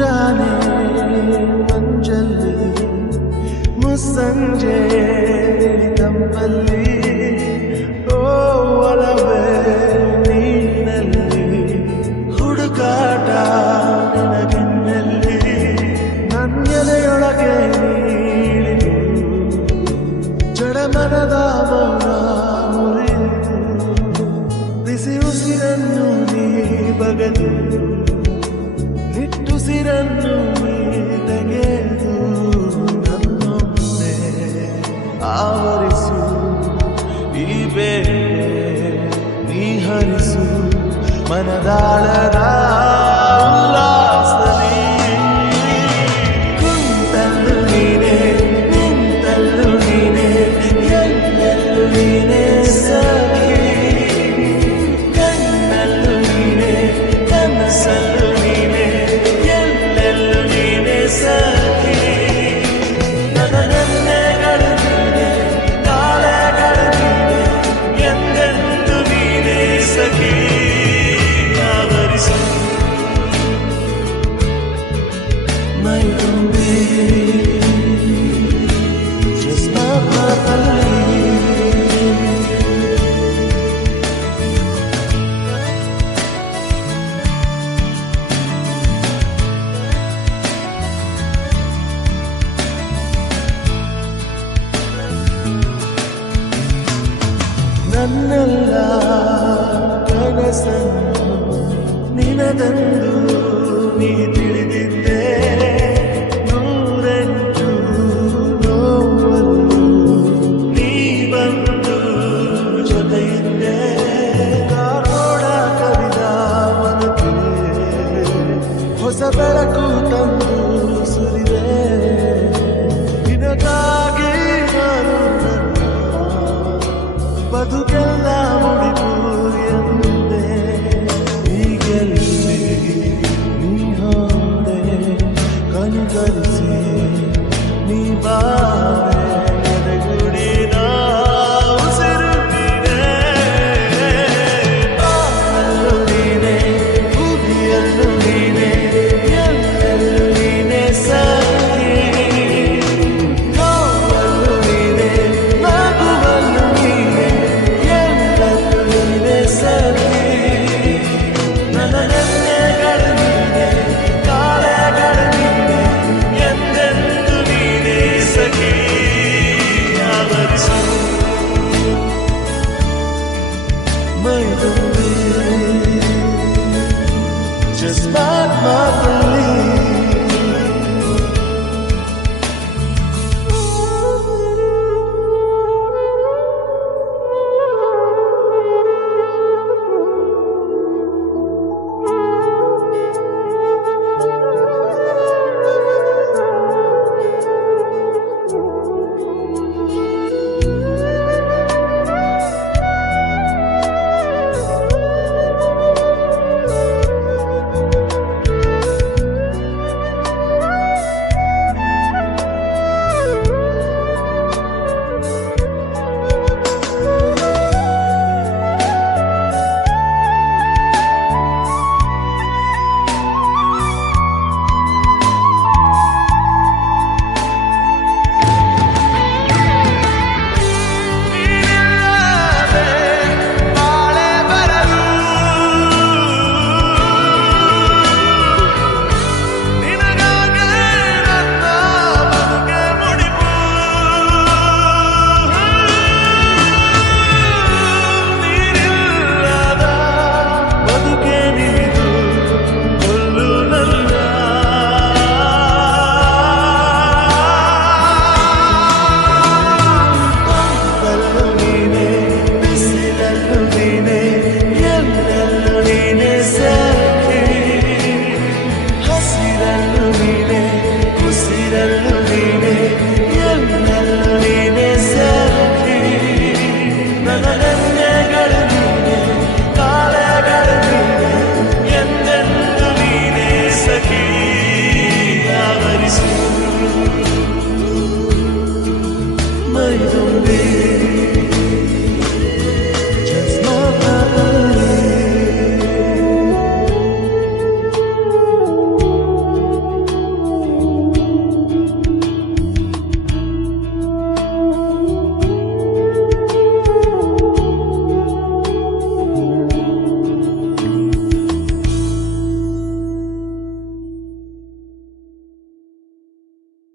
ಮುಂಜಾನೆ ಮಂಜಲ್ಲಿ ಮುಸ್ಸಂಜೆ ತಂಪಲ್ಲಿ ಓ ಒಲವೇ ನೀನಲ್ಲಿ ಹುಡುಕಾಟ ನಿನಗೆನ್ನಲ್ಲಿ ನನ್ನೆಲೆಯೊಳಗೆ ನೀಳಿದು ಜಡಮನದ ಮೌನ ಮುರಿದು ಬಿಸಿ ಉಸಿರನ್ನು ನೀ ಬಗೆದು ನಿಟ್ಟುಸಿರನ್ನು ನೀ ತೆಗೆದು ನನ್ನೊಮ್ಮೆ ಆವರಿಸು ಈ ಬೇರೆ ನೀ ಹರಿಸು ಮನದಾಳದ ಉಲ್ಲಾಸದಲ್ಲಿ ಕುಂತಲ್ಲು ನೀನೆ ನಿಂತಲ್ಲು ನೀನೆ ಎಲ್ಲೆಲ್ಲೂ ನೀನೆ ಸಖಿ ಕಣ್ಣಲ್ಲೂ ನೀನೆ ಕನಸಲ್ಲೂ ನೀನೆ ಎಲ್ಲೆಲ್ಲೂ ನೀನೆ ಸಖಿ ನನ್ನೆಗಳು ನೀನೆ ನಾಳೆಗಳು ನೀನೆ ಎಂದೆಂದು ನೀನೆ ಸಖಿ ಆವರಿಸು ಮೈ ತುಂಬಿ ಜಸ್ಮದಲ್ಲಿ ನನ್ನೆಲ್ಲ ಕನಸನ್ನು ನಿನದೆಂದು ನೀ ತಿಳಿದಿದ್ದೆ ನೂರೆಂಟು ನೋವಲ್ಲೂ ನೀ ಬಂದು ಜೊತೆಯಿದ್ದೆ ಕಾರೋಡ ಕವಿದ ಮನಕ್ಕೆ ಹೊಸ ಬೆಳಕು ತಂದು ಸುರಿದೆ ನಿನಗಾಗಿ ನಾನು ನನ್ನ ಬದುಕೆಲ್ಲ ಮುಡಿದು ಎಂದೆ ಈಗೆಲ್ಲಿ ನೀ ಹೋದೆ ಕನಿಕರಿಸಿ ನೀ ಬಾರೆ ಎದೆಗುಡಿನ ಉಸಿರು ನೀನೆ ಬಾನಲ್ಲೂ ನೀನೆ ಬೂದಿಯಲ್ಲೂ ನೀನೆ ಎಲ್ಲೆಲ್ಲೂ ನೀನೆ ಸಖಿ ನೋವಲ್ಲೂ ನೀನೆ ನಗುವಲ್ಲೂ ನೀನೆ ಎಲ್ಲೆಲ್ಲೂ ನೀನೆ ಸಖಿ ನನ್ನೆಗಳು ನೀನೆ ಕಾಳೆಗಳು ನೀನೆ ಎಂದೆಂದು ನೀನೆ ಸಖಿ ಆವರಿಸು ಮೈ